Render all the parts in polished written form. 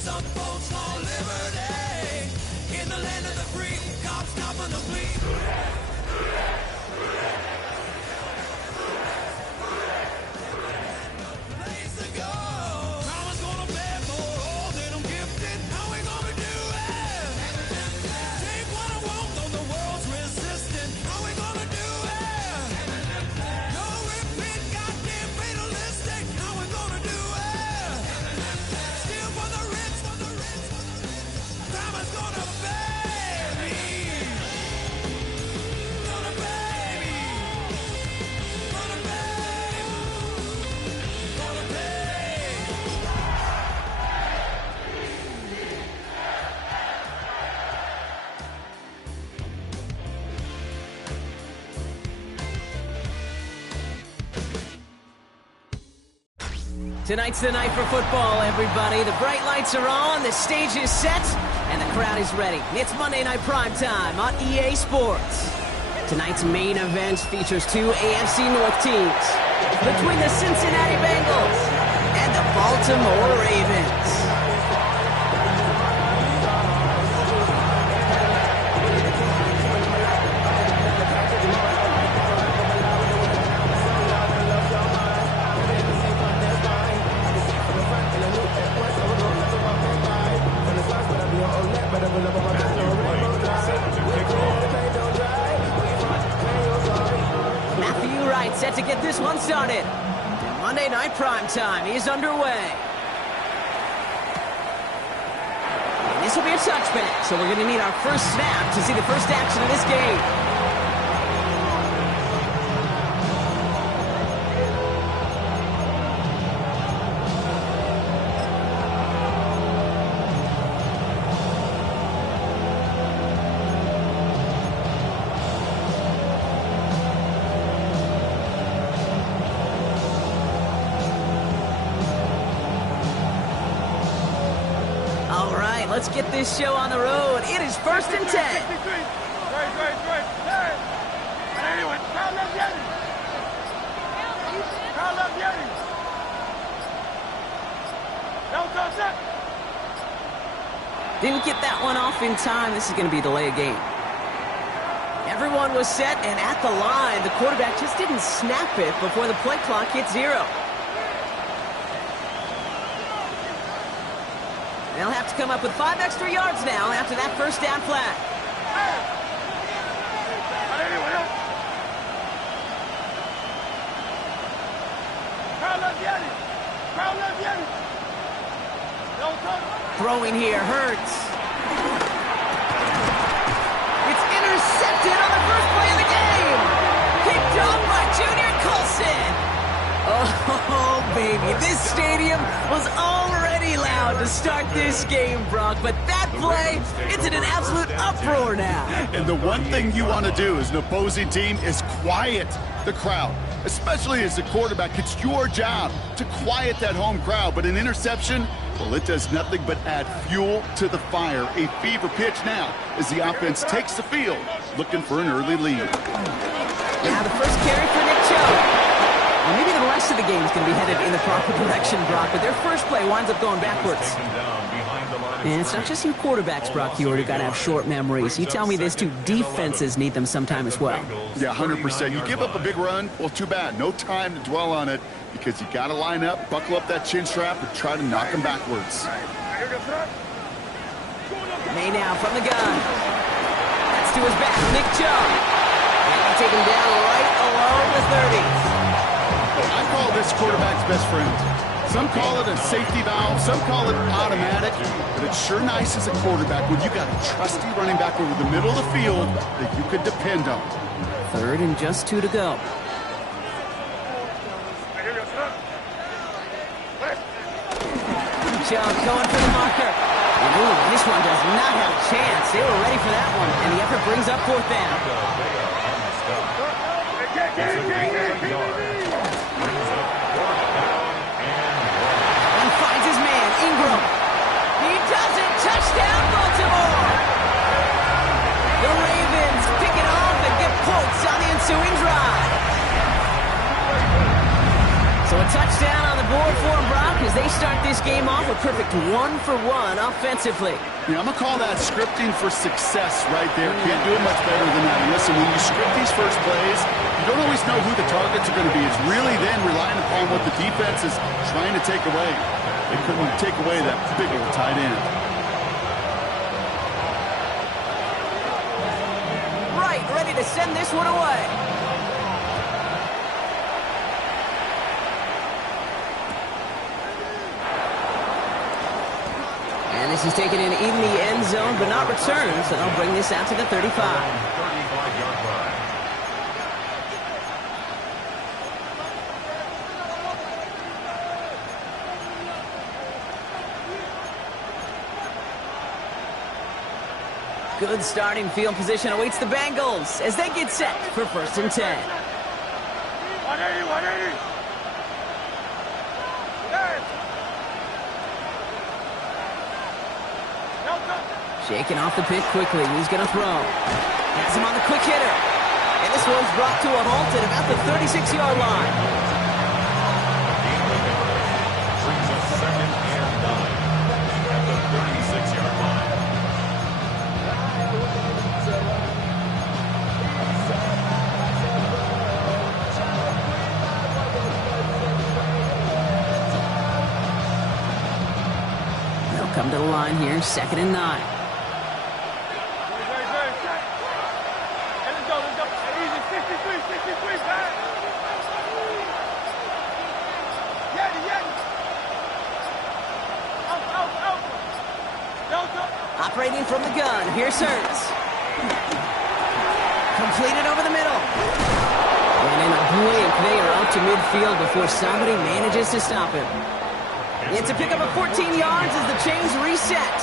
Some folks call liberty. In the land of the free, cops stopping the fleet. Tonight's the night for football, everybody. The bright lights are on, the stage is set, and the crowd is ready. It's Monday Night Primetime on EA Sports. Tonight's main event features two AFC North teams between the Cincinnati Bengals and the Baltimore Ravens. Set to get this one started. And Monday Night Primetime is underway. And this will be a touchback, so we're going to need our first snap to see the first action of this game. Let's get this show on the road. It is 1st and 10. Didn't get that one off in time. This is going to be a delay of game. Everyone was set, and at the line, the quarterback just didn't snap it before the play clock hit 0. They'll have to come up with 5 extra yards now after that first down flag. Throwing here hurts. It's intercepted on the first play of the game. Picked off by Junior Colson. Oh, baby, this stadium was already loud to start this game, Brock, but that play, it's in an absolute uproar now. And the one thing you want to do as an opposing team is quiet the crowd, especially as the quarterback. It's your job to quiet that home crowd, but an interception, well, it does nothing but add fuel to the fire. A fever pitch now as the offense takes the field, looking for an early lead. Now the first carry for Nick Chubb. Well, maybe the rest of the game is going to be headed in the proper direction, Brock, but their first play winds up going backwards. And it's not just you quarterbacks, Brock, you already got to have short memories. You tell me these two defenses need them sometime as well. Yeah, 100%. You give up a big run, well, too bad. No time to dwell on it because you got to line up, buckle up that chin strap, and try to knock them backwards. May now from the gun. That's to his back, Nick Chubb. And they take him down right along the 30. I call this quarterback's best friend. Some call it a safety valve, some call it automatic, but it's sure nice as a quarterback when you got a trusty running back over the middle of the field that you could depend on. 3rd and just 2 to go. Chubb going for the marker. And ooh, this one does not have a chance. They were ready for that one, and the effort brings up 4th down. He does it! Touchdown, Baltimore! The Ravens pick it off and get points on the ensuing drive. So a touchdown on the board for them, Brock, as they start this game off a perfect 1-for-1 offensively. Yeah, I'm going to call that scripting for success right there. Can't do it much better than that. And listen, when you script these first plays, you don't always know who the targets are going to be. It's really then relying upon what the defense is trying to take away. They couldn't take away that big old tight end. Right, ready to send this one away. And this is taken in the end zone, but not returned, so they'll bring this out to the 35. 35-yard line. Good starting field position awaits the Bengals as they get set for 1st and 10. 180, 180. Shaking off the pit quickly. He's going to throw. Has him on the quick hitter. And this one's brought to a halt at about the 36-yard line. Brings us 2nd and 9 at the 36-yard line. They'll come to the line here, 2nd and 9. Operating from the gun, here's Hurts. Completed over the middle. And in a blink, they are out to midfield before somebody manages to stop him. It's a pickup of 14 yards as the chains reset.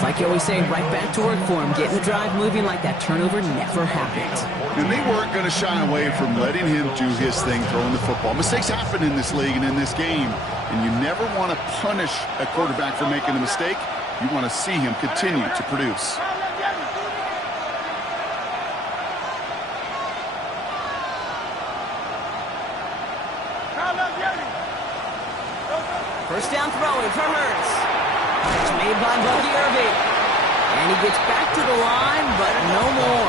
Like you always say, right back to work for him, getting the drive moving like that turnover never happened. And they weren't going to shy away from letting him do his thing, throwing the football. Mistakes happen in this league and in this game, and you never want to punish a quarterback for making a mistake. You want to see him continue to produce. First down throwing for Hurts. It's made by Bucky Irving. And he gets back to the line, but no more.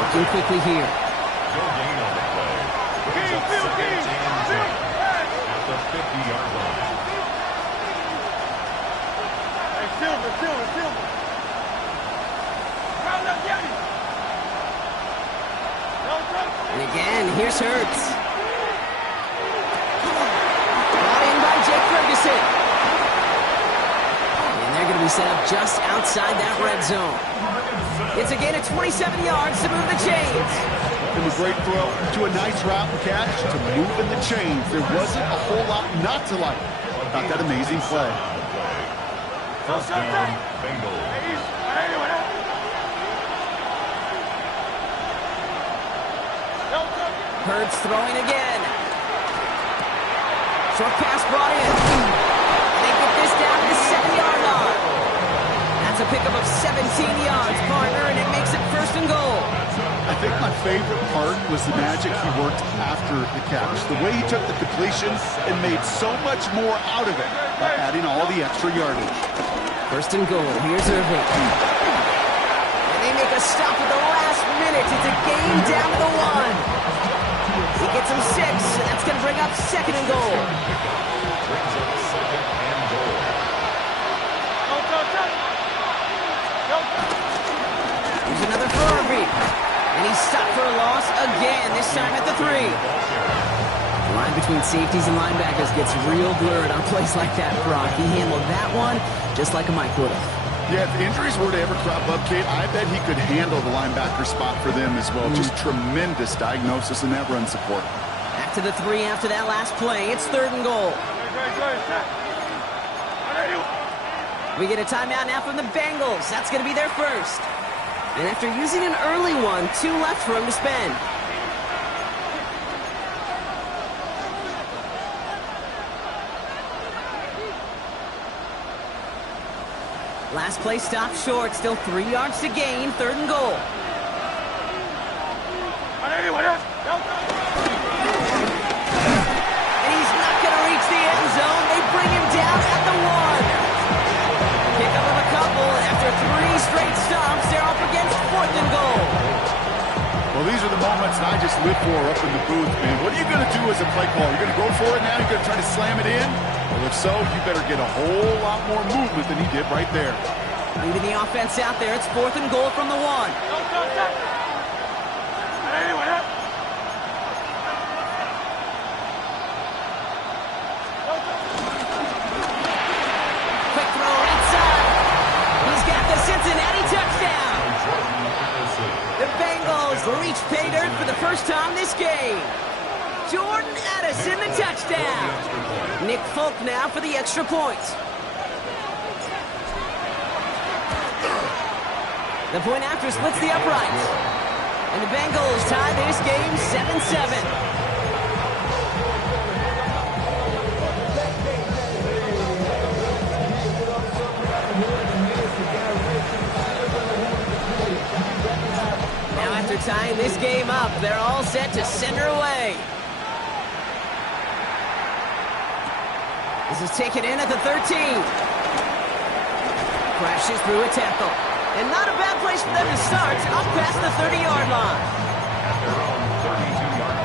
Looking quickly here. No gain on the play. Brings up 2nd and 10 at the 50-yard line. And again, here's Hurts. Brought in by Jake Ferguson. And they're going to be set up just outside that red zone. It's a gain of 27 yards to move the chains. It was a great throw to a nice route and catch to move in the chains. There wasn't a whole lot not to like about that amazing play. First down, Bengals. Hurts throwing again. Short pass brought in. They get this down to the 7-yard line. That's a pickup of 17 yards, partner, and it makes it 1st and goal. I think my favorite part was the magic he worked after the catch. The way he took the completion and made so much more out of it by adding all the extra yardage. 1st and goal. Here's Irving. And they make a stop at the last minute. It's a gain down to the 1. He gets him 6, and that's going to bring up 2nd and goal. Brings up 2nd and goal. Here's another for Irving. And he's stopped for a loss again, this time at the 3. The line between safeties and linebackers gets real blurred on plays like that, Brock. He handled that one just like a Mike would have. Yeah, if injuries were to ever crop up, Kate, I bet he could handle the linebacker spot for them as well. Just tremendous diagnosis in that run support. Back to the 3 after that last play. It's 3rd and goal. We get a timeout now from the Bengals. That's going to be their first. And after using an early one, 2 left for him to spend. Last play stopped short. Still 3 yards to gain. 3rd and goal. And he's not going to reach the moments that I just live for up in the booth, man. What are you going to do as a play caller? You're going to go for it now? You're going to try to slam it in? Well, if so, you better get a whole lot more movement than he did right there. Leaving the offense out there. It's 4th and goal from the 1. Quick throw inside. He's got the Cincinnati touchdown. The Bengals reach pay dirt for the first time this game. Jordan Addison, the touchdown. Nick Folk now for the extra point. The point after splits the uprights. And the Bengals tie this game 7-7. Now after tying this game up, they're all set to send her away. This is taken in at the 13. Crashes through a tackle. And not a bad place for them to start, up past the 30-yard line. At their own 32-yard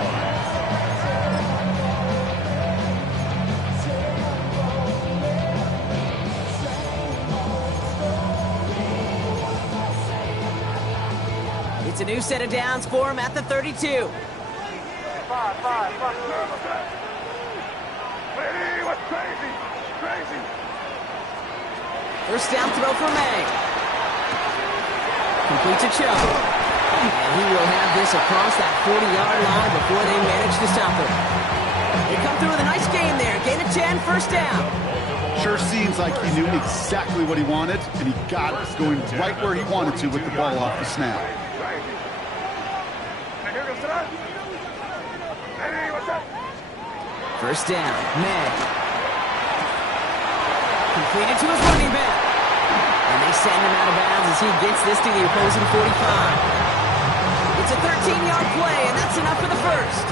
line. It's a new set of downs for him at the 32. First down throw for May. Complete to Chubb. And he will have this across that 40-yard line before they manage to stop him. They come through with a nice game there. Gain of 10, first down. Sure seems like he knew exactly what he wanted, and he got it going right where he wanted to with the ball off the snap. First down, May. Completed to his running back. And they send him out of bounds as he gets this to the opposing 45. It's a 13-yard play, and that's enough for the first.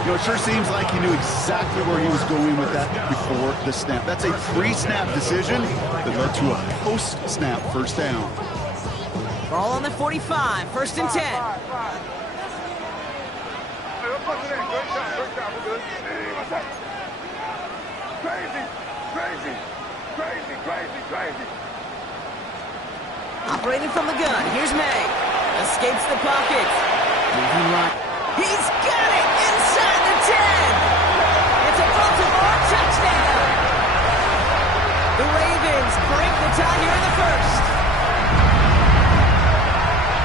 You know, it sure seems like he knew exactly where he was going with that before the snap. That's a pre-snap decision that led to a post-snap first down. Ball on the 45, first and 10. Crazy. Operating from the gun, here's May. Escapes the pocket. Moving right. He's got it inside the 10. It's a Baltimore touchdown. The Ravens break the tie here in the first.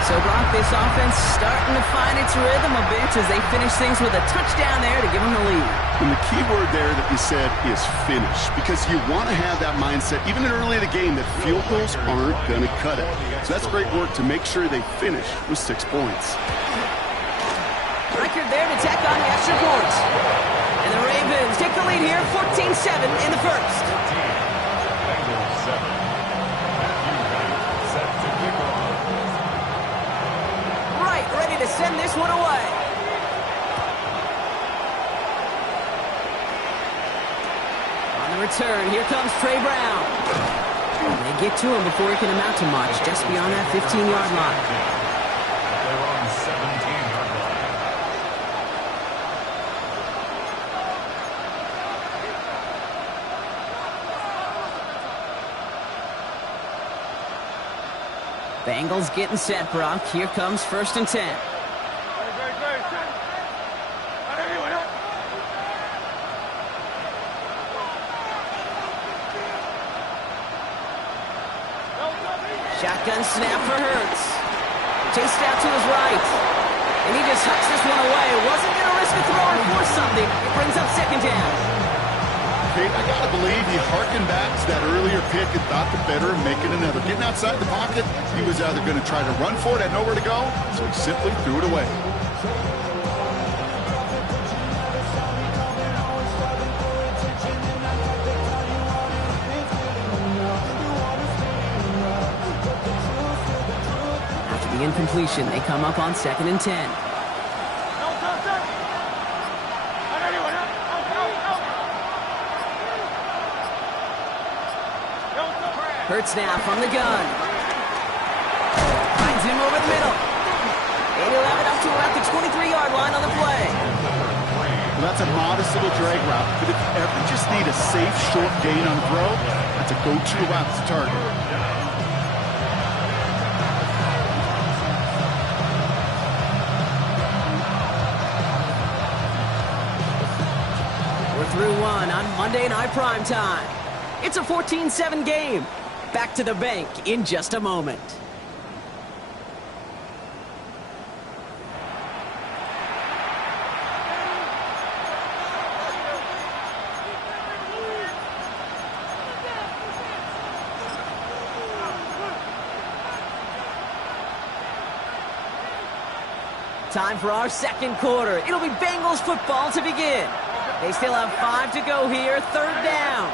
So, Brock, this offense starting to find its rhythm a bit as they finish things with a touchdown there to give them the lead. And the key word there that you said is finish, because you want to have that mindset, even in early in the game, that field goals aren't going to cut it. So that's great work to make sure they finish with 6 points. Record there to tack on the extra points. And the Ravens take the lead here, 14-7 in the first. Bengals 7. Set to kick off. Right, ready to send this one away. On the return, here comes Trey Brown. They get to him before he can amount to much, just beyond that 15-yard line. They're on 17-yard line. Bengals getting set, Brock. Here comes first and 10. Shotgun snap for Hurts. Chased out to his right. And he just hucks this one away. Wasn't going to risk a throw or force something. It brings up second down. Okay, I got to believe he harkened back to that earlier pick and thought the better of making another. Getting outside the pocket, he was either going to try to run for it, had nowhere to go, so he simply threw it away. After the incompletion, they come up on second and 10. Hurts now from the gun. Finds him over the middle. And he'll have it up to about the 23 that's a modest little drag route, but if you ever just need a safe, short gain on throw, that's a go-to route to target. We're through one on Monday Night Primetime. It's a 14-7 game. Back to the bank in just a moment. Time for our second quarter. It'll be Bengals football to begin. They still have 5 to go here, third down.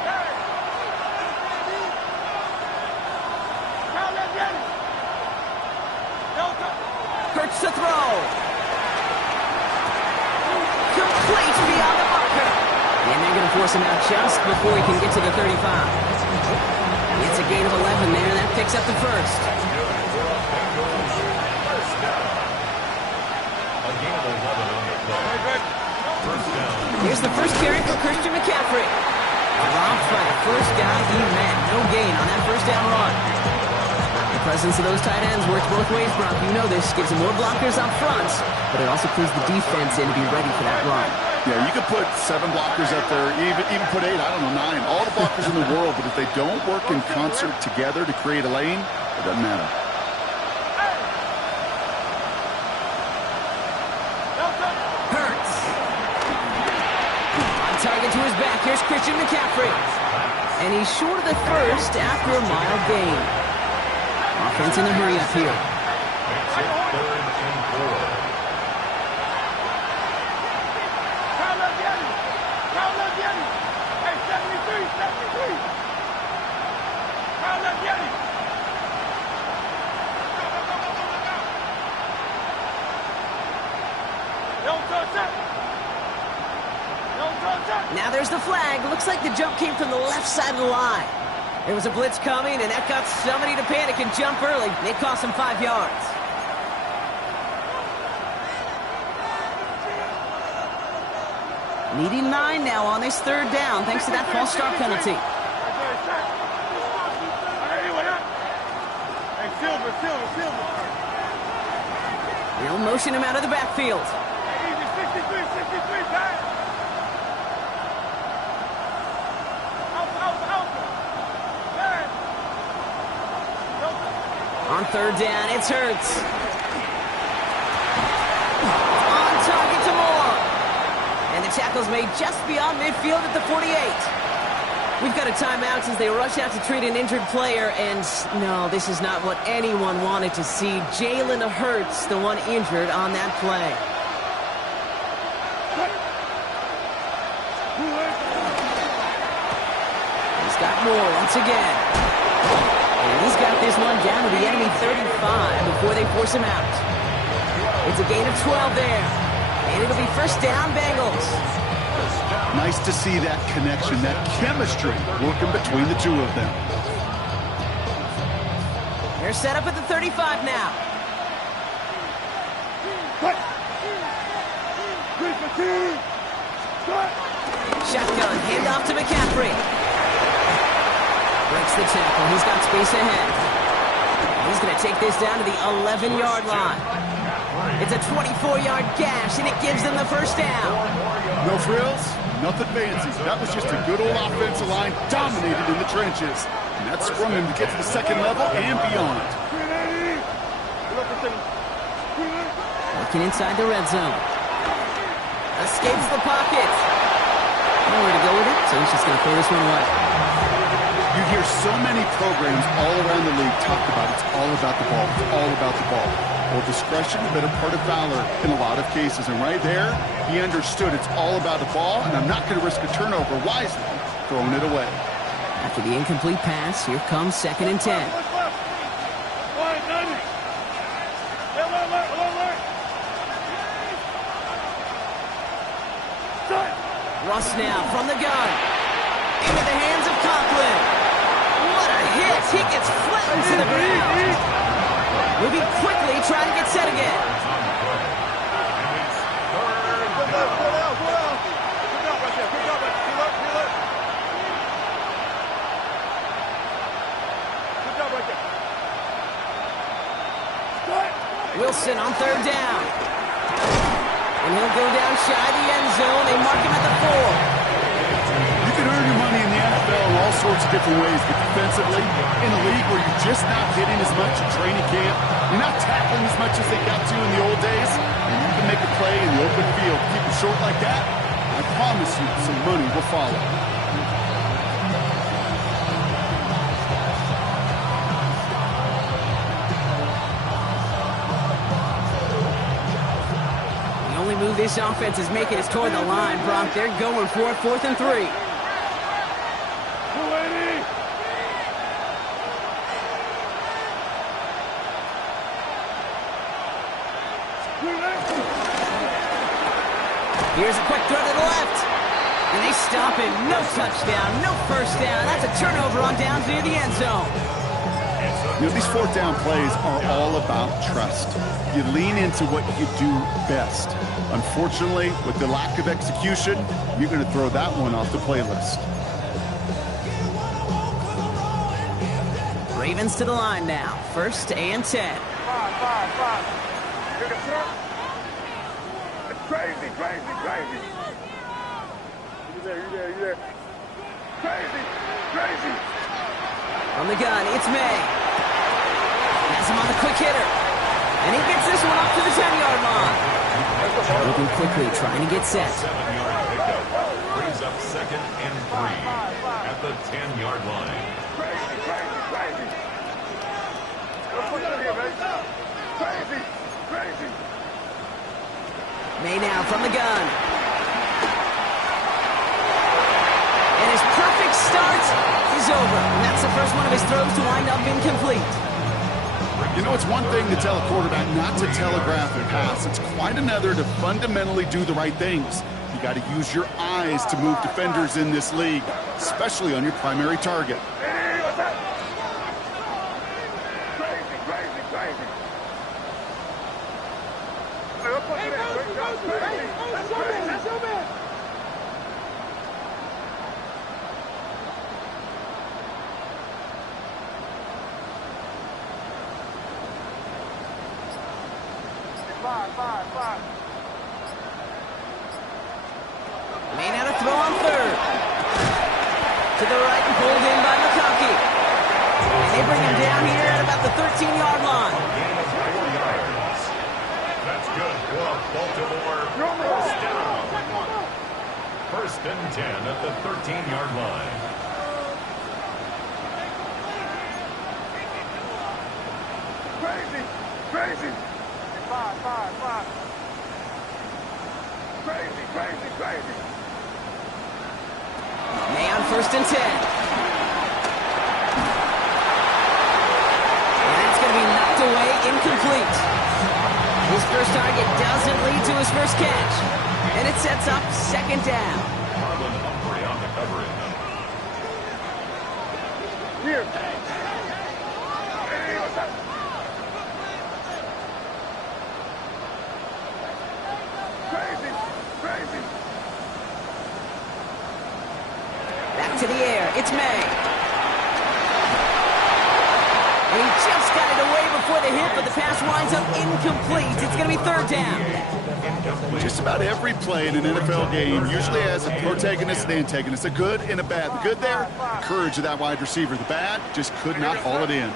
Hurts to throw. Complete beyond the marker. And they're going to force him out just before he can get to the 35. It's a gain of 11 there, and that picks up the first. Here's the first carry for Christian McCaffrey. Dropped by the first guy he met. No gain on that first down run. The presence of those tight ends works both ways, Brock. You know this. Gives them more blockers up front, but it also clues the defense in to be ready for that run. Yeah, you could put 7 blockers up there, even put 8, I don't know, 9. All the blockers in the world, but if they don't work in concert together to create a lane, it doesn't matter. Target to his back. Here's Christian McCaffrey. And he's short of the first after a mile gain. Offense in the hurry up here. Now there's the flag. Looks like the jump came from the left side of the line. There was a blitz coming, and that got somebody to panic and jump early. It cost him 5 yards. Needing 9 now on this third down, thanks to that false start penalty. They'll motion him out of the backfield. On third down, it's Hurts. On target to Moore. And the tackle's made just beyond midfield at the 48. We've got a timeout as they rush out to treat an injured player, and no, this is not what anyone wanted to see. Jalen Hurts, the one injured on that play. He's got Moore once again. And he's got this one down to the enemy 35 before they force him out. It's a gain of 12 there. And it'll be first down, Bengals. Nice to see that connection, that chemistry working between the two of them. They're set up at the 35 now. Shotgun, handoff to McCaffrey. Breaks the tackle. He's got space ahead. He's going to take this down to the 11-yard line. It's a 24-yard gash, and it gives them the first down. No frills, nothing fancy. That was just a good old offensive line dominated in the trenches. And that sprung him to get to the second level and beyond. Working inside the red zone. Escapes the pocket. Nowhere to go with it, so he's just going to throw this one away. You hear so many programs all around the league talk about it's all about the ball. It's all about the ball. Well, discretion has been a part of valor in a lot of cases. And right there, he understood it's all about the ball, and I'm not going to risk a turnover wisely, throwing it away. After the incomplete pass, here comes 2nd and 10. Russ now from the gun. Into the hands of Conklin. What a hit. He gets flattened to the ground. Moving quickly, trying to get set again. Wilson on 3rd down. And he'll go down shy of the end zone. They mark him at the 4. You can earn your money in the NFL in all sorts of different ways, but defensively, in a league where you're just not hitting as much at training camp, you're not tackling as much as they got to in the old days, and you can make a play in the open field. Keep it short like that, I promise you some money will follow. The only move this offense is making is toward the line, Brock. They're going for it, 4th and 3. Here's a quick throw to the left. And they stop him. No touchdown, no first down. That's a turnover on downs near the end zone. You know, these 4th down plays are all about trust. You lean into what you do best. Unfortunately, with the lack of execution, you're going to throw that one off the playlist. Ravens to the line now. 1st and 10. Crazy. You there. Crazy. From the gun, it's May. Has him on the quick hitter. And he gets this one up to the 10-yard line. Looking quickly, trying to get set. 7-yard pickup. Brings up 2nd and 3 at the 10-yard line. Crazy. May now from the gun. And his perfect start is over. And that's the first one of his throws to wind up incomplete. You know, it's one thing to tell a quarterback not to telegraph a pass. It's quite another to fundamentally do the right things. You got to use your eyes to move defenders in this league, especially on your primary target. May now to throw on 3rd. To the right and pulled in by McConkey. And they bring him down here at about the 13-yard line. That's good for Baltimore. First down. 1st and 10 at the 13-yard line. Crazy. 5. Crazy. May on 1st and 10. And that's going to be knocked away, incomplete. His first target doesn't lead to his first catch. And it sets up 2nd down. Marlon Humphrey on the coverage. Here. Hey, what's up? Crazy. Back to the air. It's May. And he just got it away before the hit, but the pass winds up incomplete. It's going to be 3rd down. Just about every play in an NFL game usually has a protagonist and antagonist, a good and a bad. The good there, the courage of that wide receiver. The bad, just could not haul it in.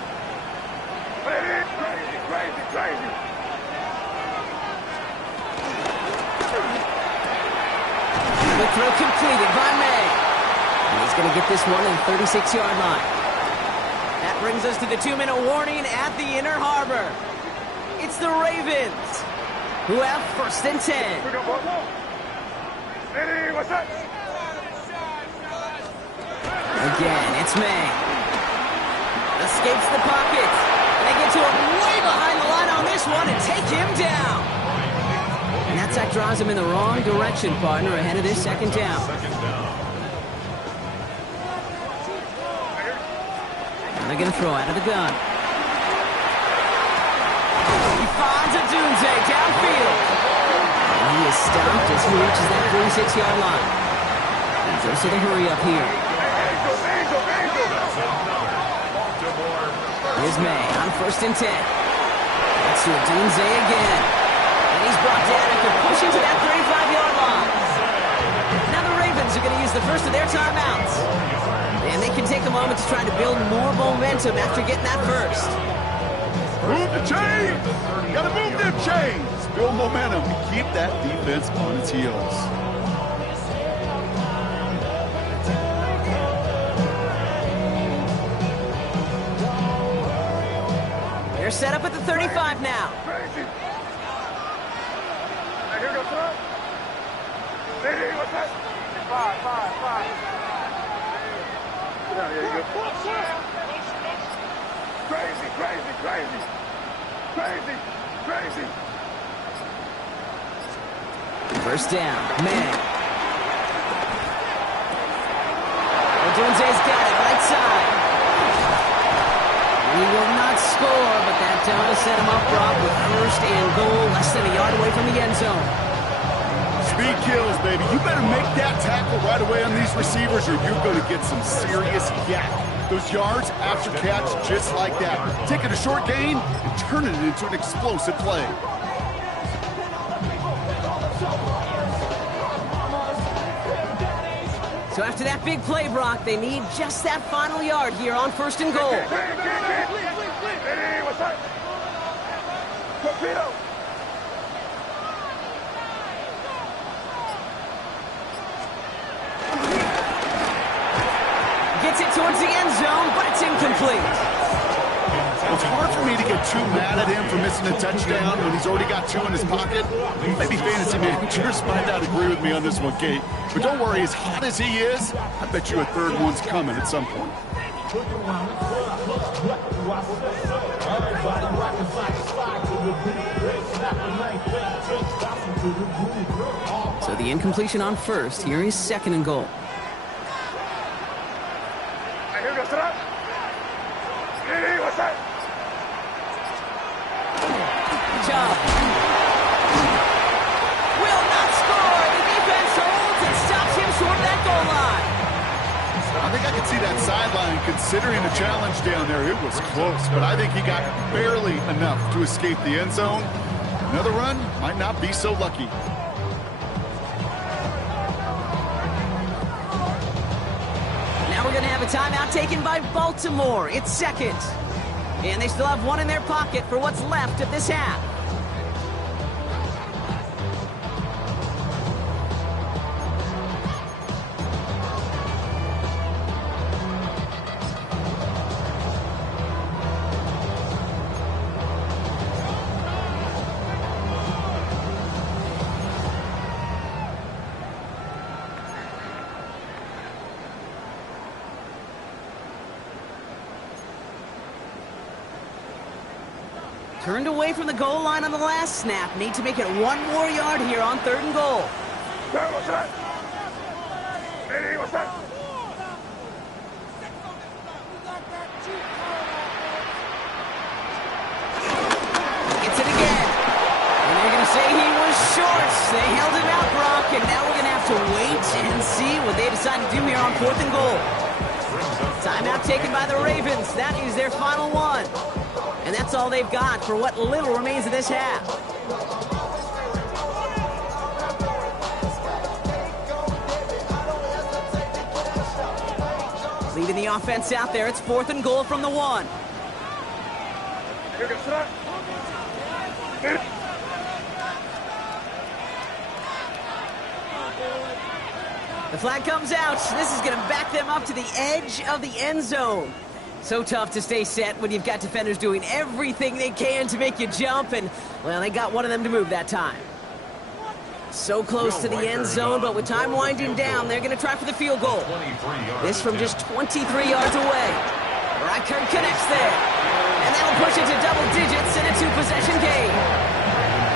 Crazy. The throw completed by May. And he's going to get this one in the 36-yard line. That brings us to the 2-minute warning at the Inner Harbor. It's the Ravens, who have 1st and 10. Hey, what's up? Again, it's May. Escapes the pocket. And they get to him way behind the line on this one and take him down. And that sack draws him in the wrong direction, partner, ahead of this 2nd down. Now they're going to throw out of the gun. He finds a Dunze downfield. And he is stopped as he reaches that 46-yard line. He goes to the hurry-up here. Here's May on 1st and 10. That's It's to Odunze again. And he's brought down after pushing to that 35-yard line. Now the Ravens are going to use the first of their timeouts. And they can take a moment to try to build more momentum after getting that first. Move the chains! Gotta move them chains! Build momentum and keep that defense on its heels. They're set up at the 35 now. Crazy. Now here goes up. Hey, what's that? Five. Get out here, you go. Crazy. First down, man. Odunze's got it, right side. He will not score, but that will set him up, Brock, with first and goal, less than a yard away from the end zone. Speed kills, baby. You better make that tackle right away on these receivers or you're going to get some serious yak. Those yards after catch just like that. Taking a short gain and turning it into an explosive play. So after that big play, Brock, they need just that final yard here on first and goal. Hey, what's that? Torpedo. Gets it towards the end zone, but it's incomplete. It's hard for me to get too mad at him for missing a touchdown when he's already got two in his pocket. Maybe fantasy managers might not agree with me on this one, Kate. But don't worry, as hot as he is, I bet you a third one's coming at some point. So the incompletion on first. Here is second and goal. Now here goes up. Hey, what's that? Job. Will not score. The defense holds and stops him short of that goal line. I think I can see that sideline considering a challenge down there. It was close, but I think he got barely enough to escape the end zone. Another run might not be so lucky. Now we're going to have a timeout taken by Baltimore. It's second. And they still have one in their pocket for what's left of this half. Turned away from the goal line on the last snap. Need to make it one more yard here on third and goal. Hey, what's that? Hey, what's that? Gets it again. And they're going to say he was short. They held him out, Brock, and now we're going to have to wait and see what they decide to do here on fourth and goal. Timeout taken by the Ravens. That is their final one. And that's all they've got for what little remains of this half. Leading the offense out there, it's fourth and goal from the one. Here goes that. The flag comes out. This is going to back them up to the edge of the end zone. So tough to stay set when you've got defenders doing everything they can to make you jump, and, well, they got one of them to move that time. So close to the end zone, but with time winding down, they're going to try for the field goal. This from just 23 yards away. Reichert connects there, and that'll push it to double digits in a two-possession game.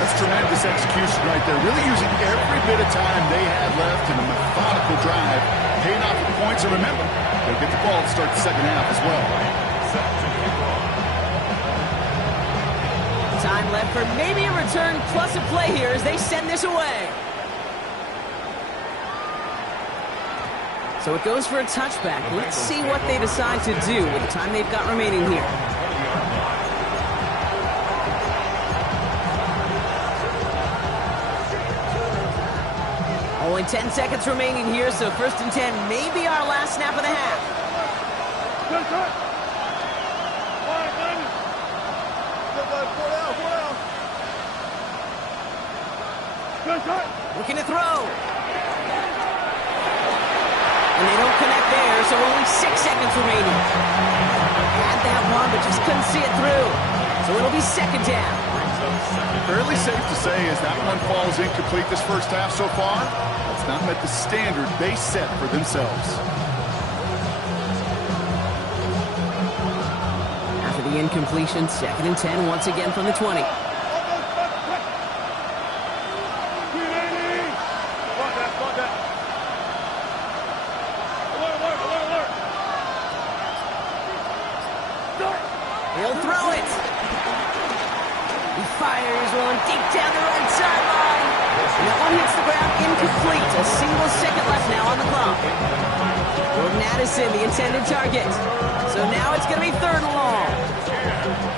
That's tremendous execution right there. Really using every bit of time they had left in a methodical drive, paying off the points, and remember, they'll get the ball to start the second half as well. Time left for maybe a return plus a play here as they send this away. So it goes for a touchback. Let's see what they decide to do with the time they've got remaining here. Only 10 seconds remaining here, so 1st and 10 may be our last snap of the half. Good cut. Fine, man. Good cut. Looking to throw. And they don't connect there, so only 6 seconds remaining. Had that one, but just couldn't see it through. So it'll be 2nd down. Fairly safe to say as that one falls incomplete this first half so far, that's not met the standard they set for themselves. After the incompletion, 2nd and 10 once again from the 20. He'll throw it. He fires one deep down the right sideline. And that one hits the ground incomplete. A single second left now on the clock. Jordan Addison, the intended target. So now it's going to be 3rd and long.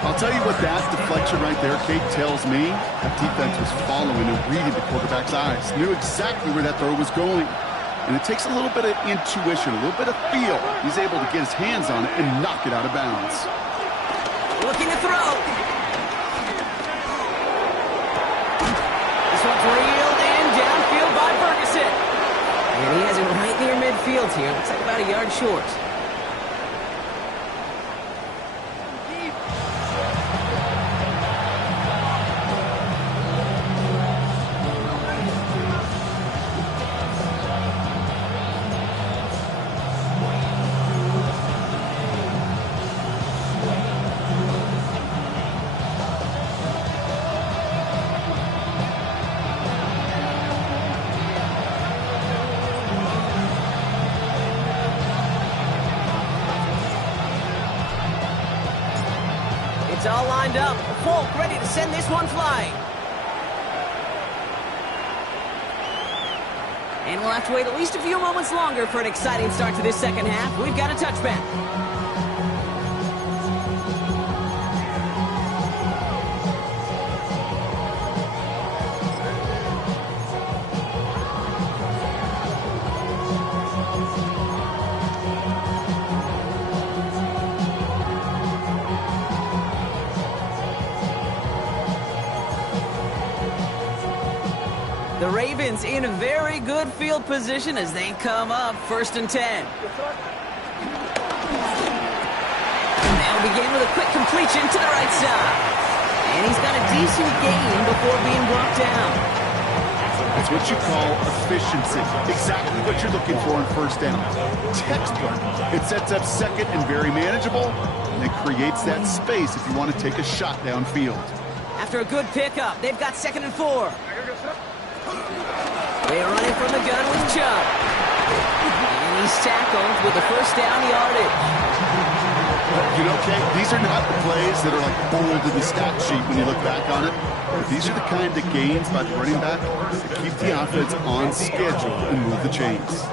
I'll tell you what that deflection right there, Kate, tells me. That defense was following and reading the quarterback's eyes. Knew exactly where that throw was going. And it takes a little bit of intuition, a little bit of feel. He's able to get his hands on it and knock it out of bounds. Looking to throw. This one's reeled in downfield by Ferguson. And he has it right near midfield here. Looks like about a yard short. It's all lined up. Folk ready to send this one flying. And we'll have to wait at least a few moments longer for an exciting start to this second half. We've got a touchback. The Ravens in a very good field position as they come up 1st and 10. And they'll begin with a quick completion to the right side. And he's got a decent gain before being brought down. It's what you call efficiency. Exactly what you're looking for in 1st down. Textbook. It sets up 2nd and very manageable, and it creates that space if you want to take a shot downfield. After a good pickup, they've got 2nd and 4. They're running from the gun with Chubb. And he's tackled with the 1st down yardage. You know, Kate, these are not the plays that are like bold in the stat sheet when you look back on it. But these are the kind of gains by the running back that keep the offense on schedule and move the chains.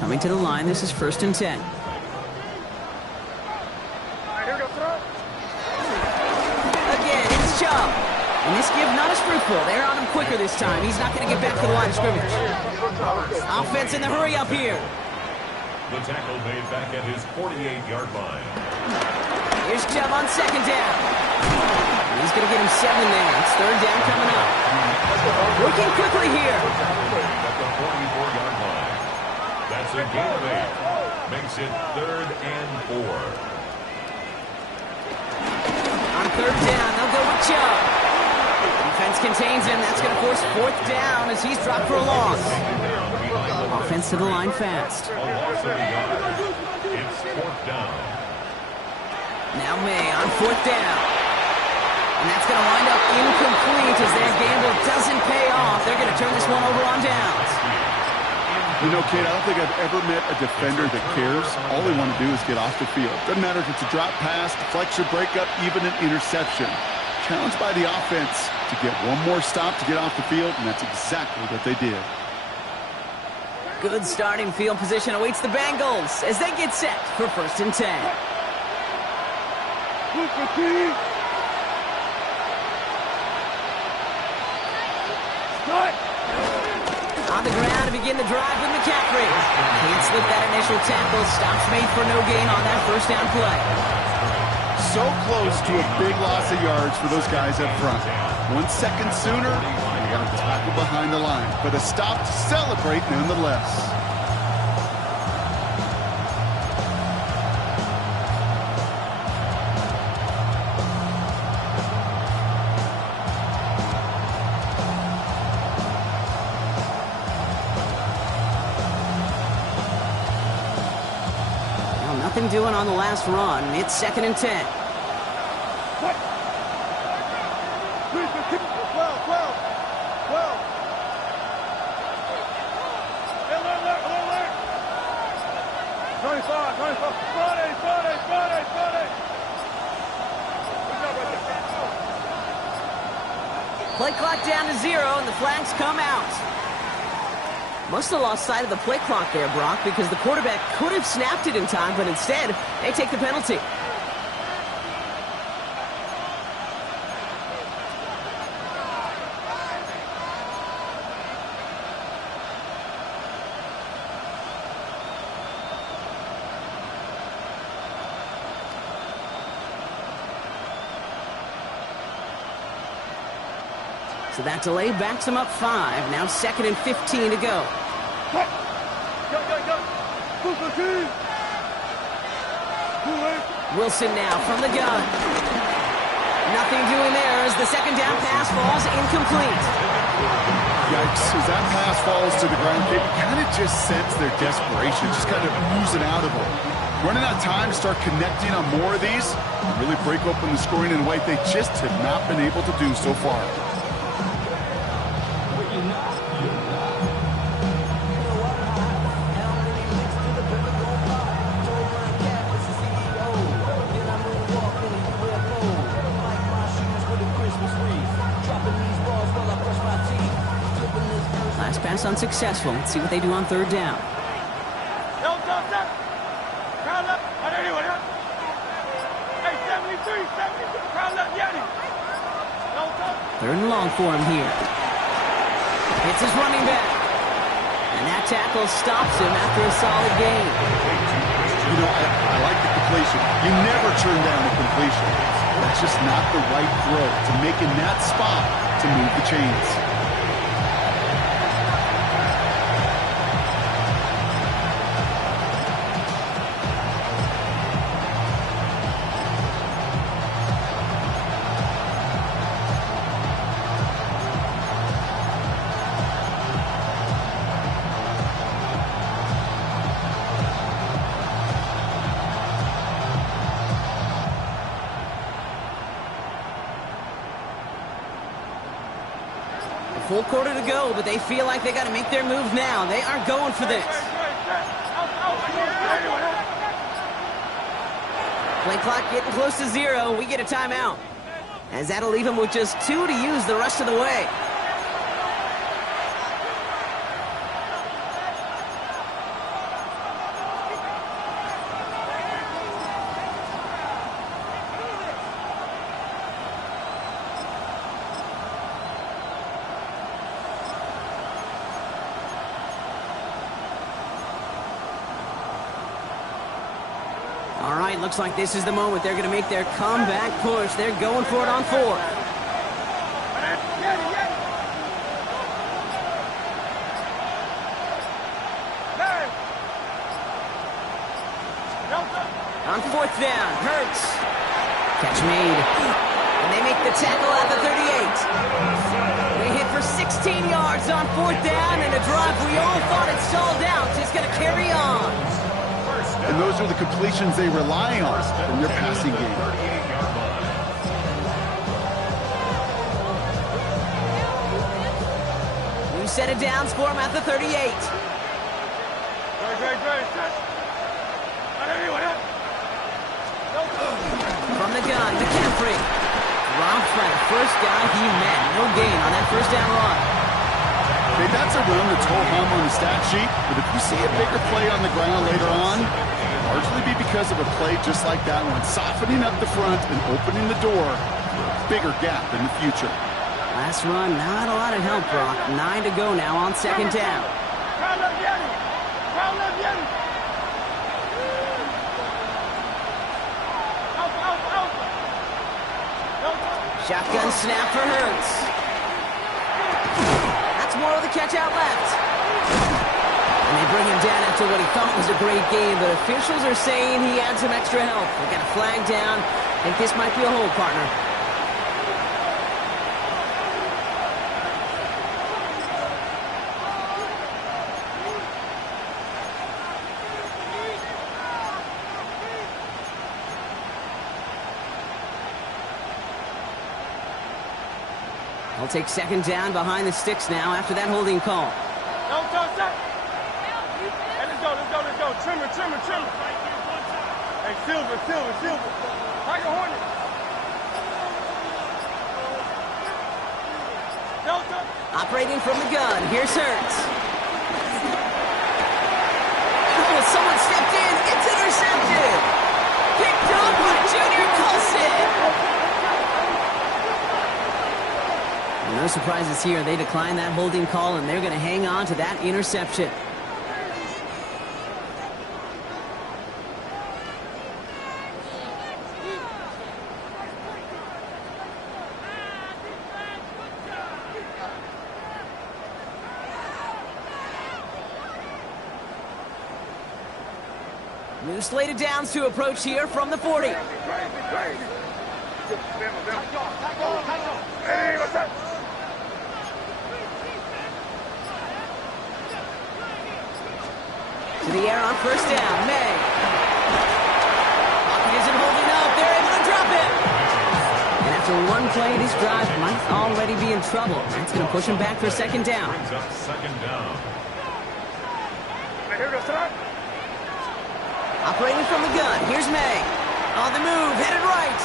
Coming to the line, this is 1st and 10. Again, it's Chubb. And this give not as fruitful. They're on him quicker this time. He's not going to get back to the line of scrimmage. Offense in the hurry up here. The tackle made back at his 48-yard line. Here's Chubb on 2nd down. He's going to get him 7 there. It's 3rd down coming up. Looking quickly here. At the 44-yard line. That's a gain of 8. Makes it 3rd and 4. On 3rd down, they'll go with Chubb. Defense contains him. That's going to force 4th down as he's dropped for a loss. Offense to the line fast. A loss of a yard. It's 4th down. Now May on 4th down. And that's going to wind up incomplete as their gamble doesn't pay off. They're going to turn this one over on downs. You know, Kate, I don't think I've ever met a defender that cares. All they want to do is get off the field. Doesn't matter if it's a drop pass, deflection, breakup, even an interception. Challenged by the offense to get one more stop to get off the field, and that's exactly what they did. Good starting field position awaits the Bengals as they get set for 1st and 10. On the ground to begin the drive with McCaffrey. Can't slip that initial tackle. Stops made for no gain on that first down play. So close to a big loss of yards for those guys up front. 1 second sooner, they got a tackle behind the line. But a stop to celebrate nonetheless. Nothing doing on the last run. It's 2nd and 10. What? 12. 25. 40. Play clock down to 0, and the flags come out. Must have lost sight of the play clock there, Brock, because the quarterback could have snapped it in time, but instead, they take the penalty. So that delay backs him up 5. Now 2nd and 15 to go. Wilson now from the gun. Nothing doing there as the second down pass falls incomplete. Yikes, as that pass falls to the ground, you kind of just sense their desperation, just kind of oozing out of them. Running out of time to start connecting on more of these, and really break open the scoring in a way they just have not been able to do so far. Last pass unsuccessful. Let's see what they do on 3rd down. Third and long for him here. It's his running back. And that tackle stops him after a solid gain. You know, I like the completion. You never turn down a completion. That's just not the right throw to make in that spot to move the chains. Full quarter to go, but they feel like they got to make their move now. They are going for this. Play clock getting close to 0. We get a timeout, as that'll leave them with just 2 to use the rest of the way. All right, looks like this is the moment they're going to make their comeback push. They're going for it on 4th. On 4th down, Hurts. Catch made. And they make the tackle at the 38. They hit for 16 yards on 4th down, and a drive we all thought had stalled out is going to carry on. And those are the completions they rely on from their passing game. New set of downs for him at the 38. From the gun, McCaffrey. Dropped by the first guy he met. No gain on that first down run. Okay, that's a run that's ho-hum on the stat sheet, but if you see a bigger play on the ground later on, largely be because of a play just like that one, softening up the front and opening the door for a bigger gap in the future. Last run, not a lot of help, Brock. 9 to go now on second down. Shotgun snap for Hurts. That's more of the catch out left. And they bring him down after what he thought was a great game, but officials are saying he had some extra help. They got a flag down. I think this might be a hold, partner. They'll take second down behind the sticks now after that holding call. Hey, let's go. Trimmer. Hey, Silver. Tiger Hornet. Delta. Operating from the gun, here's Hurts. Oh, someone stepped in, it's intercepted! Picked up by Junior Colson! No surprises here. They decline that holding call, and they're going to hang on to that interception. New slated downs to approach here from the 40. Hey, what's up? To the air on first down, May. Pocket isn't holding up. They're able to drop it. And after one play, this drive might already be in trouble. That's going to push him back for second down. Brings up second down. Here goes Tom. Operating from the gun, here's May. On the move, headed right.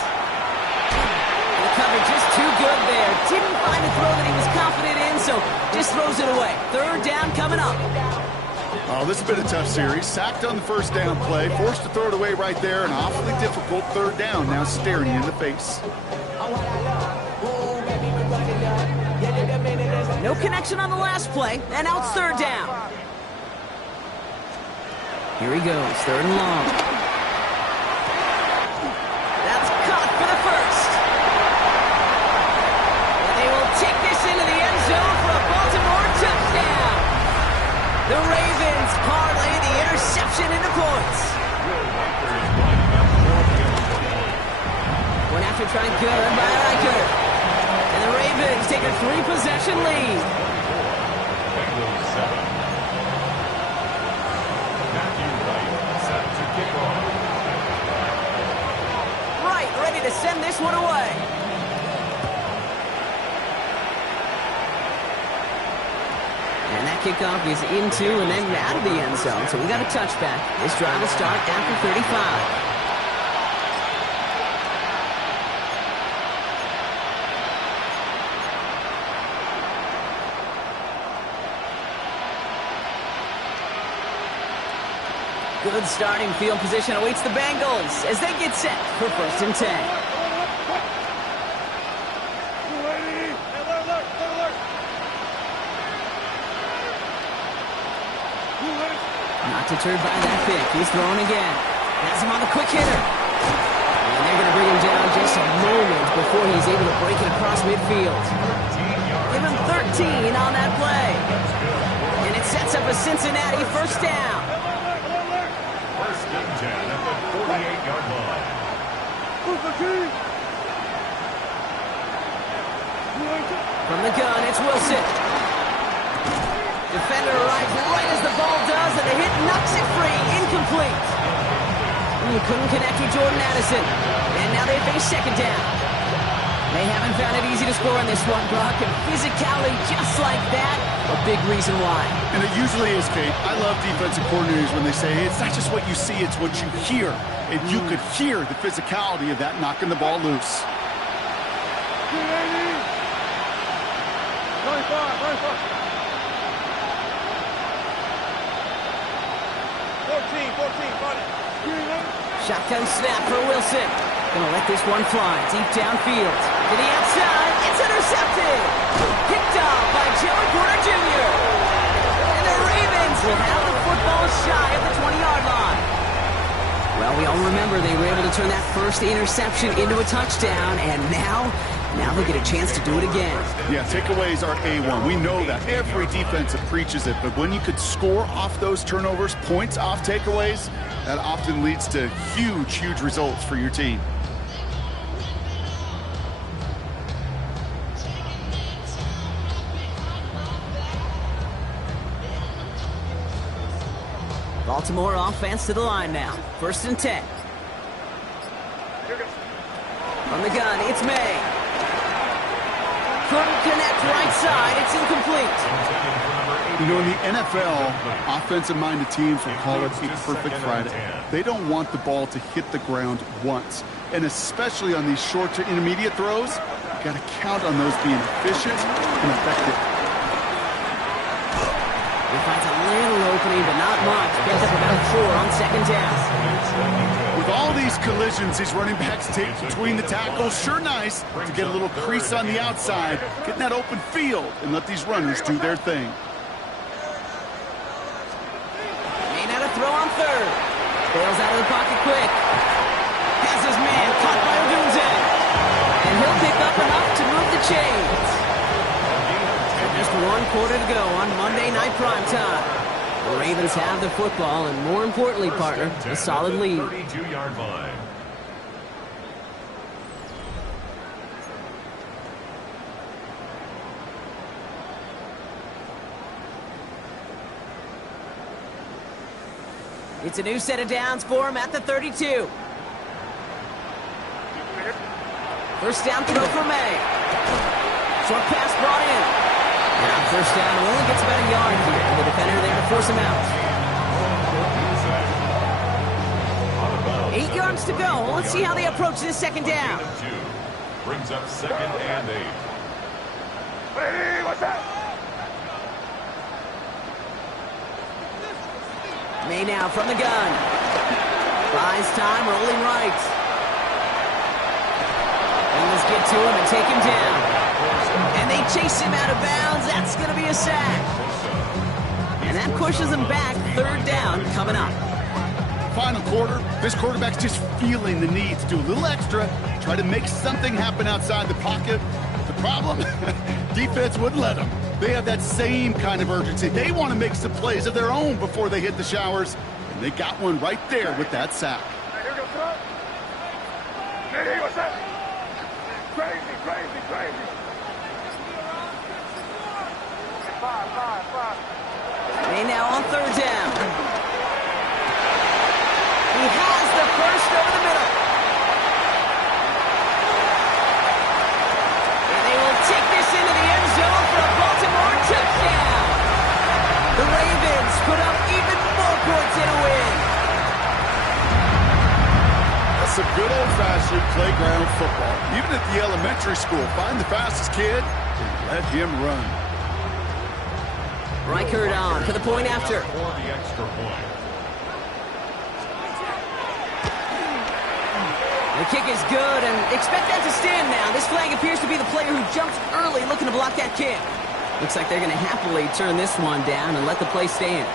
The cover just too good there. Didn't find a throw that he was confident in, so just throws it away. Third down coming up. Oh, this has been a tough series. Sacked on the first down play, forced to throw it away right there. An awfully difficult third down now staring you in the face. No connection on the last play, and now it's third down. Here he goes, third and long. That's caught for the first. And they will take this into the end zone for a Baltimore touchdown. The Ravens parlay the interception into points. Went after trying good by Riker. And the Ravens take a 3-possession lead. Bengals 7. Right, ready to send this one away. And that kickoff is into and then out of the end zone. So we got a touchback. This drive will start after 35. Good starting field position awaits the Bengals as they get set for first and 10. Not deterred by that pick. He's throwing again. Has him on the quick hitter. And they're going to bring him down just a moment before he's able to break it across midfield. Give him 13 on that play. And it sets up a Cincinnati first down. First and 10 at the 48-yard line. From the gun, it's Wilson. Defender arrives right as the ball does, and the hit knocks it free. Incomplete. Couldn't connect with Jordan Addison. And now they face second down. They haven't found it easy to score on this one, Brock. And physicality just like that, a big reason why. And it usually is, Kate. I love defensive coordinators when they say, it's not just what you see, it's what you hear. And you could hear the physicality of that knocking the ball loose. 14, Shotgun snap for Wilson. Gonna let this one fly deep downfield. To the outside, it's intercepted. remember, they were able to turn that first interception into a touchdown, and now they get a chance to do it again. Yeah, takeaways are A1. We know that. Every defense preaches it, but when you could score off those turnovers, points off takeaways, that often leads to huge, huge results for your team. Baltimore offense to the line now. 1st and 10. From the gun, it's May. Couldn't connect right side. It's incomplete. You know, in the NFL, offensive-minded teams will call it a perfect Friday. They don't want the ball to hit the ground once. And especially on these short to intermediate throws, you got to count on those being efficient and effective. He finds a little opening, but not much. Picks up about 4 on 2nd down. With all these collisions, these running backs take between the tackles. Sure nice to get a little crease on the outside, get in that open field, and let these runners do their thing. May not a throw on 3rd. Bails out of the pocket quick. Has his man caught by Odunze. And he'll pick up enough to move the chains. Just 1 quarter to go on Monday Night Primetime. The Ravens have the football, and more importantly, partner, a solid lead. 32-yard line. It's a new set of downs for him at the 32. 1st down throw for May. Short pass brought in. Now 1st down, only gets about a yard here. The defender there to force him out. 8 yards to go. Let's see how they approach this 2nd down. Brings up 2nd and 8. Hey, what's that? May now from the gun. Buys time, rolling right. Bengals get to him and take him down. And they chase him out of bounds. That's going to be a sack. And that pushes them back. 3rd down coming up. Final quarter, this quarterback's just feeling the need to do a little extra, try to make something happen outside the pocket. The problem? Defense wouldn't let them. They have that same kind of urgency. They want to make some plays of their own before they hit the showers. And they got one right there with that sack. Hey, here goes up. Hey, what's that? Crazy, crazy, crazy. 5. May now on 3rd down. He has the first over the middle. And they will take this into the end zone for a Baltimore touchdown. The Ravens put up even more points in a win. That's some good old-fashioned playground football. Even at the elementary school, find the fastest kid and let him run. Reichert on for the point after. For the extra point. The kick is good, and expect that to stand now. This flag appears to be the player who jumps early looking to block that kick. Looks like they're going to happily turn this one down and let the play stand.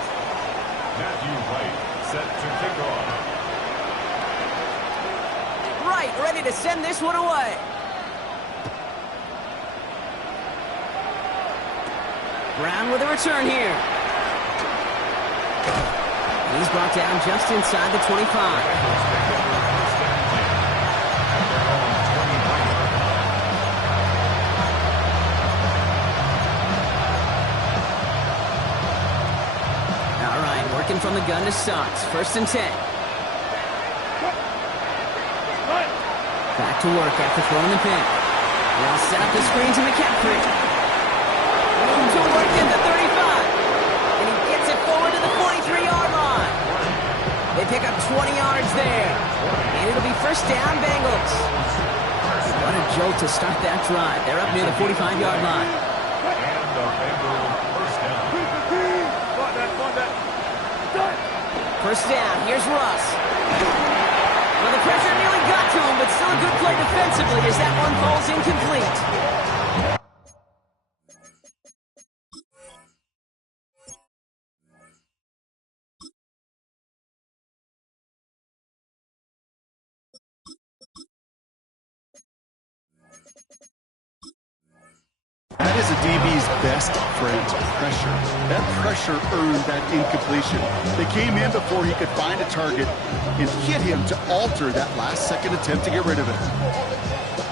Matthew Wright set to kick off. Right, ready to send this one away. Brown with a return here. He's brought down just inside the 25. From the gun to Suggs. 1st and 10. Back to work after throwing the pin. They'll set up the screen to McCaffrey. Room to work in the 35. And he gets it forward to the 43-yard line. They pick up 20 yards there. And it'll be 1st down, Bengals. What a jolt to start that drive. They're up near the 45-yard line. And the Bengals 1st down. 1st down, here's Russ. Well, the pressure nearly got to him, but still a good play defensively as that one falls incomplete. DB's best friend, pressure. That pressure earned that incompletion. They came in before he could find a target and hit him to alter that last-second attempt to get rid of it.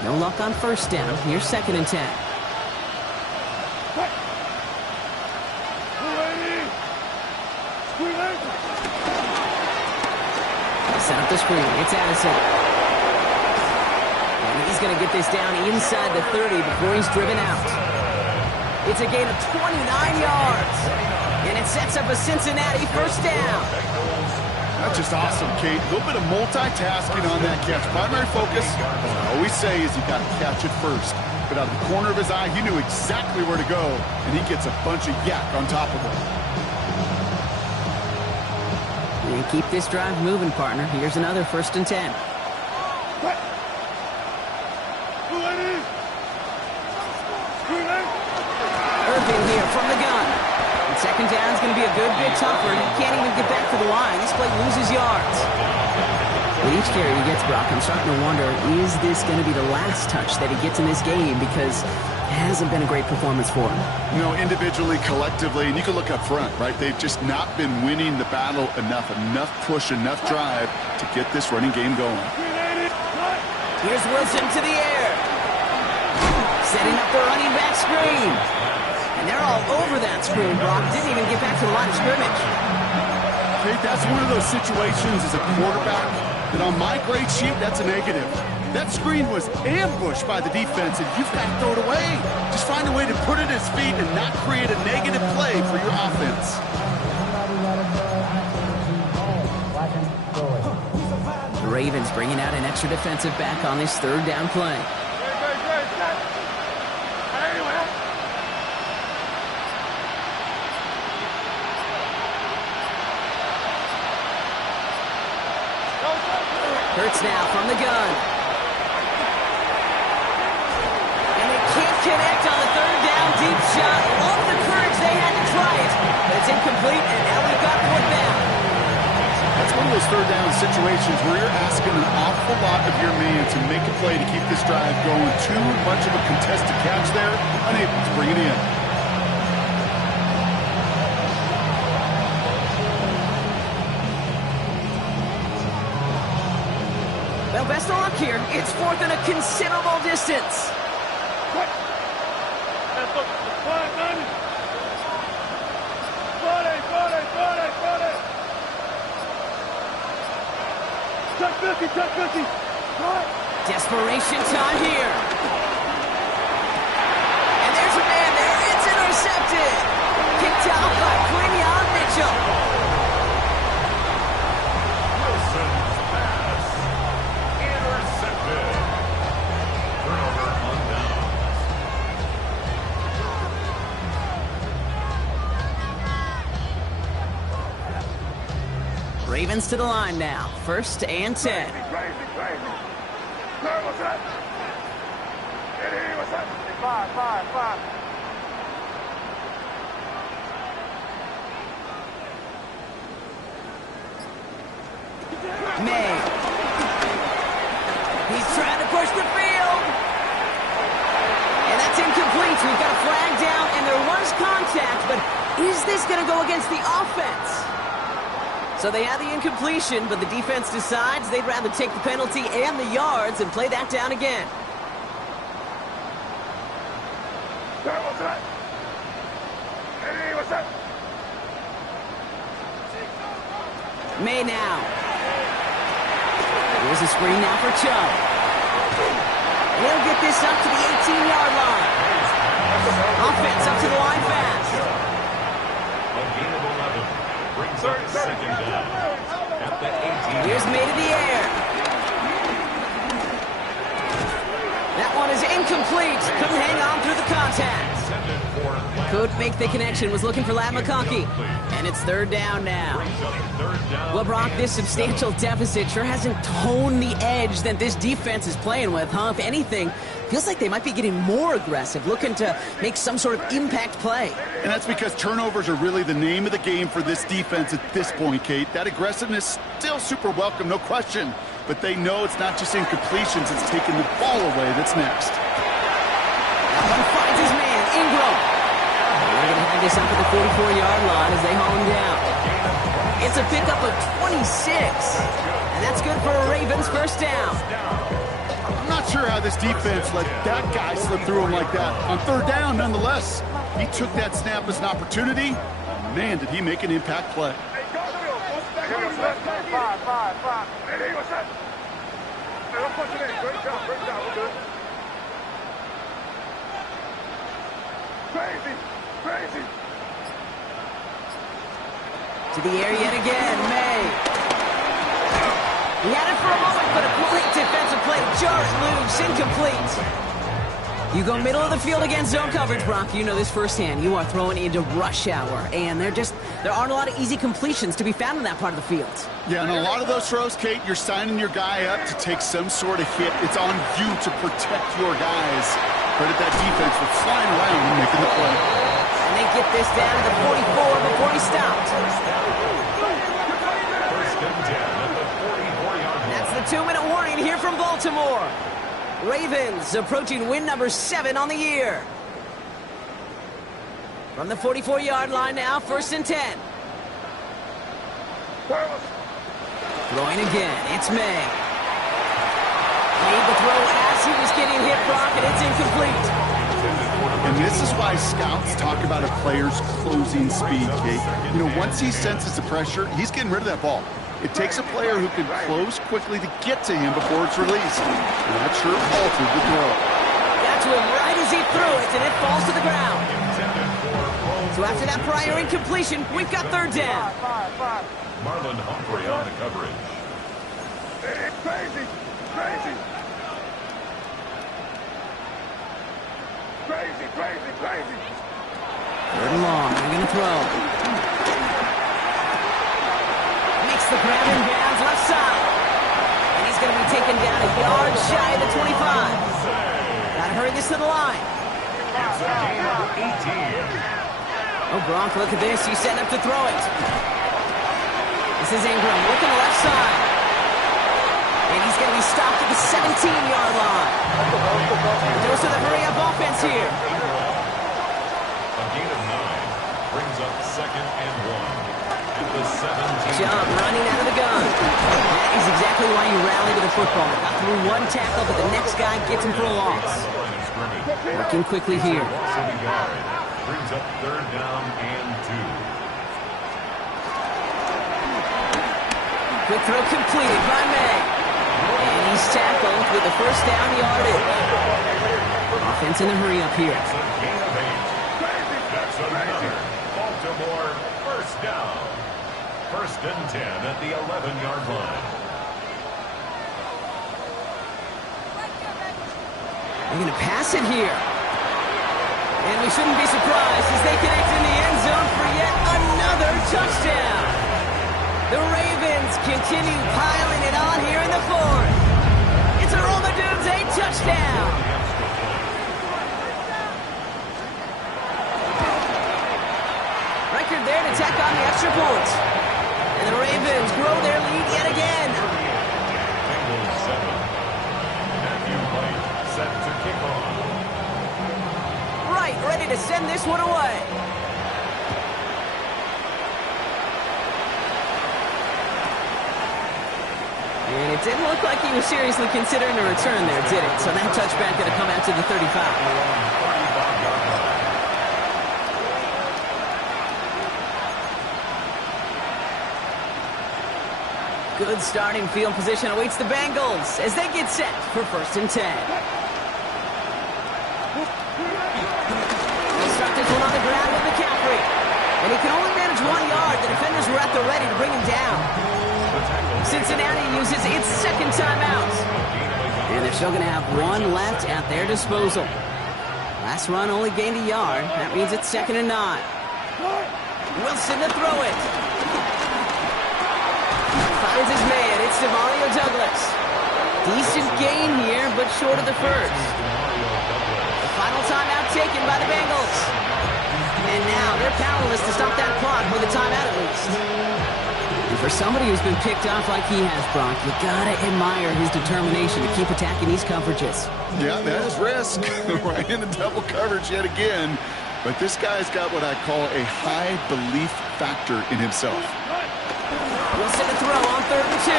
No luck on first down. Here's 2nd and 10. Set up the screen. It's Addison. And he's going to get this down inside the 30 before he's driven out. It's a gain of 29 yards. And it sets up a Cincinnati first down. That's just awesome, Kate. A little bit of multitasking on that catch. Primary focus, what I always say, is you got to catch it first. But out of the corner of his eye, he knew exactly where to go, and he gets a bunch of yak on top of him. And keep this drive moving, partner. Here's another 1st and 10. Irvin here from the gun. And 2nd down is going to be a good bit tougher. He can't even get back to the line. This play loses yards. With each carry he gets, Brock, I'm starting to wonder, is this going to be the last touch that he gets in this game? Because it hasn't been a great performance for him. You know, individually, collectively, and you can look up front, right? They've just not been winning the battle enough push, enough drive to get this running game going. Here's Wilson to the air. Setting up the running back screen. And they're all over that screen, Brock. Didn't even get back to the line of scrimmage. Hey, that's one of those situations as a quarterback that on my grade sheet, that's a negative. That screen was ambushed by the defense, and you've got to throw it away. Just find a way to put it at his feet and not create a negative play for your offense. The Ravens bringing out an extra defensive back on this 3rd down play. Hurts now from the gun. And they can't connect on the 3rd down deep shot. Love the courage they had to try it. But it's incomplete, and now we've got 4th down. That's one of those 3rd down situations where you're asking an awful lot of your man to make a play to keep this drive going. Too much of a contested catch there. Unable to bring it in. Well, best of luck here. It's 4th and a considerable distance. Desperation time here. And there's a man there. It's intercepted. Kicked out by Quinyon Mitchell. Wilson's pass intercepted. Turnover on downs. Ravens to the line now. 1st and 10. May. He's trying to push the field. And that's incomplete. We've got a flag down, and there was contact, but is this going to go against the offense? So they had the incompletion, but the defense decides they'd rather take the penalty and the yards and play that down again. May now. Here's a screen now for Chubb. He'll get this up to the 18-yard line. Offense up to the line fast. A gain of 11 brings up 2nd down at the 18. Here's May to the air. That one is incomplete. Couldn't hang on through the contact. Couldn't make the connection. Was looking for Lad McConkey. And it's 3rd down now. Well, Brock, this substantial deficit sure hasn't toned the edge that this defense is playing with, huh? If anything, feels like they might be getting more aggressive, looking to make some sort of impact play. And that's because turnovers are really the name of the game for this defense at this point, Kate. That aggressiveness still super welcome, no question. But they know it's not just incompletions, it's taking the ball away that's next. That one finds his man, Ingram. this up at the 44-yard line as they haul him down. It's a pickup of 26. And that's good for a Ravens first down. I'm not sure how this defense let that guy slip through him like that. On third down, nonetheless, he took that snap as an opportunity. Man, did he make an impact play. Crazy. To the air yet again, May. He had it for a moment, but a complete defensive play to jar it loose, incomplete. You go middle of the field against zone coverage, Brock. You know this firsthand. You are throwing into rush hour, and there aren't a lot of easy completions to be found in that part of the field. Yeah, and a lot of those throws, Kate, you're signing your guy up to take some sort of hit. It's on you to protect your guys. Credit that defense for flying around and making the play. And they get this down to the 44 before he stopped. First and 10 at the 44-yard line. That's the 2-minute warning here from Baltimore. Ravens approaching win number 7 on the year. From the 44-yard line now, first and 10. Throwing again, it's May. Made the throw as he was getting hit, Brock, and it's incomplete. And this is why scouts talk about a player's closing speed, Kate. You know, once he senses the pressure, he's getting rid of that ball. It takes a player who can close quickly to get to him before it's released. And that sure altered the throw. Got to him right as he threw it, and it falls to the ground. So after that prior incompletion, we've got third down. Marlon Humphrey on the coverage. Crazy. Third and long, they're going to throw. Makes the grab in bounds left side. And he's going to be taken down a yard shy of the 25. Got to hurry this to the line. It's a gain of 18. Oh, Gronk, look at this. He's setting up to throw it. This is Ingram looking to the left side. And he's going to be stopped at the 17-yard line. Goes to the hurry-up offense here. A gain of 9 brings up second and 1 at the 17. Jump running out of the gun. That is exactly why you rally to the football. Got through one tackle, but the next guy gets him for a loss. Working quickly here. Brings up third down and 2. Quick throw completed by May. And he's tackled with the first down yardage. Offense in a hurry up here. It's a gain of 8. That's another Baltimore first down. First and 10 at the 11-yard line. They're going to pass it here. And we shouldn't be surprised as they connect in the end zone for yet another touchdown. The Ravens continue piling it on here in the fourth. It's a Roma Doomsday touchdown. Record there to tack on the extra point. And the Ravens grow their lead yet again. Bengals 7. Matthew White set to kick off. Right, ready to send this one away. And it didn't look like he was seriously considering a return there, did it? So that touchback going to come out to the 35. Good starting field position awaits the Bengals as they get set for first and 10. They'll start this one on the ground with McCaffrey. And he can only manage 1 yard. The defenders were at the ready to bring him down. Cincinnati uses its second timeout. And they're still going to have 1 left at their disposal. Last run only gained a yard. That means it's second and 9. Wilson to throw it. Finds his man. It's Demario Douglas. Decent gain here, but short of the first. The final timeout taken by the Bengals. And now they're powerless to stop that clock with a timeout at least. And for somebody who's been picked off like he has, Brock, you gotta admire his determination to keep attacking these coverages. Yeah, that is risk. Right into double coverage yet again. But this guy's got what I call a high belief factor in himself. Wilson to throw on 3rd and 2.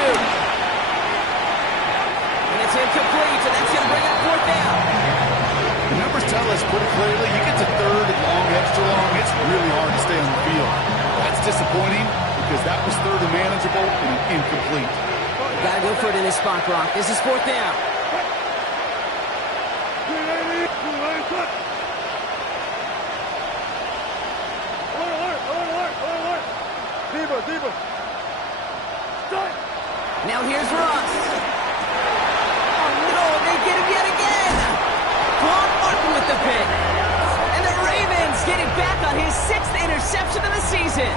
And it's incomplete, and that's going to bring up 4th down. The numbers tell us pretty clearly, you get to 3rd and long, extra long, it's really hard to stay on the field. That's disappointing because that was 3rd and manageable and incomplete. Got to go for it in this spot, Brock. This is 4th down. Deeper. Now here's Ross. Oh, no, they get him yet again. Quan Martin with the pick. And the Ravens get it back on his 6th interception of the season.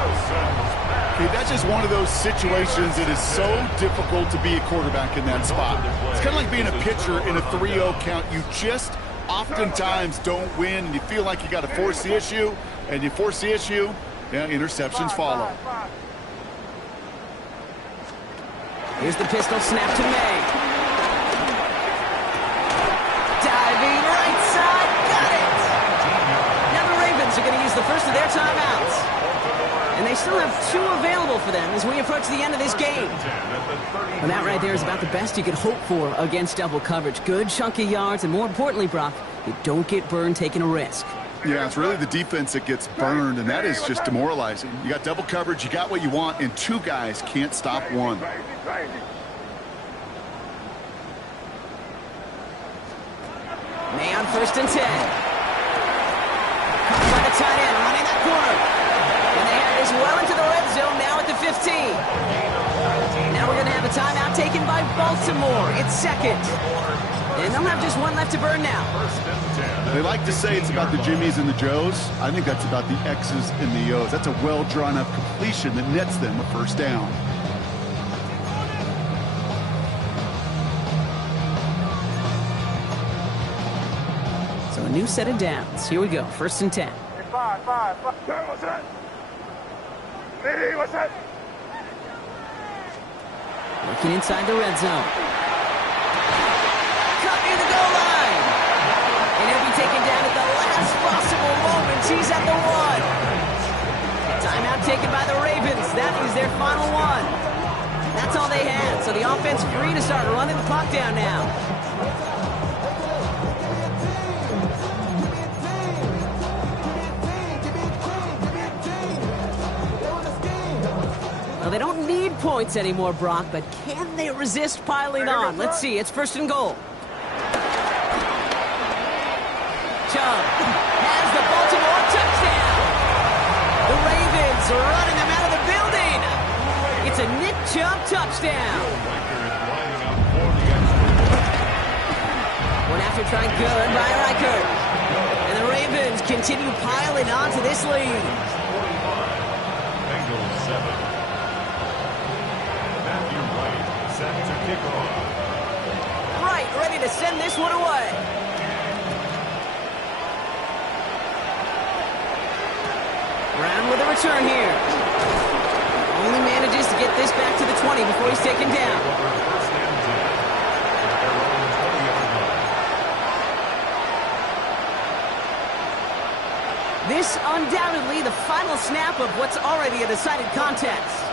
Okay, that's just one of those situations that is so difficult to be a quarterback in that spot. It's kind of like being a pitcher in a 3-0 count. You just oftentimes don't win, and you feel like you got to force the issue, and you force the issue, yeah, interceptions follow. Here's the pistol snap to May. Diving right side, got it! Now the Ravens are going to use the first of their timeouts. And they still have 2 available for them as we approach the end of this game. And that right there is about the best you could hope for against double coverage. Good chunky yards, and more importantly, Brock, you don't get burned taking a risk. Yeah, it's really the defense that gets burned, and that is just demoralizing. You got double coverage, you got what you want, and 2 guys can't stop one. May on 1st and 10. Caught by the tight end, running that corner. And they have this well into the red zone now at the 15. Now we're going to have a timeout taken by Baltimore. It's 2nd. And they'll have just 1 left to burn now. They like to say it's about the Jimmies and the Joes. I think that's about the X's and the O's. That's a well-drawn-up completion that nets them a 1st down. So a new set of downs. Here we go, 1st and 10. Five. What's that? Hey, what's that? Working inside the red zone. Cut near the goal line. And he'll be taken down at the last possible moment. He's at the 1. Timeout taken by the Ravens. That is their final 1. That's all they had. So the offense free to start running the clock down now. Well, they don't need points anymore, Brock, but can they resist piling on? Let's see. It's 1st and goal. Chubb has the Baltimore touchdown. The Ravens are running them out of the building. It's a Nick Chubb touchdown. One after trying good by Reichert. And the Ravens continue piling on to this lead. Bengals 7. Set to kick off. Right, ready to send this one away. Brown with a return here. Only manages to get this back to the 20 before he's taken down. This undoubtedly the final snap of what's already a decided contest.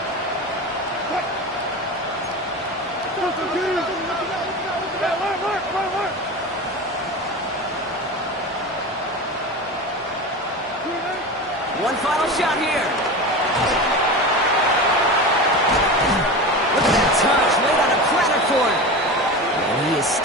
One final shot here.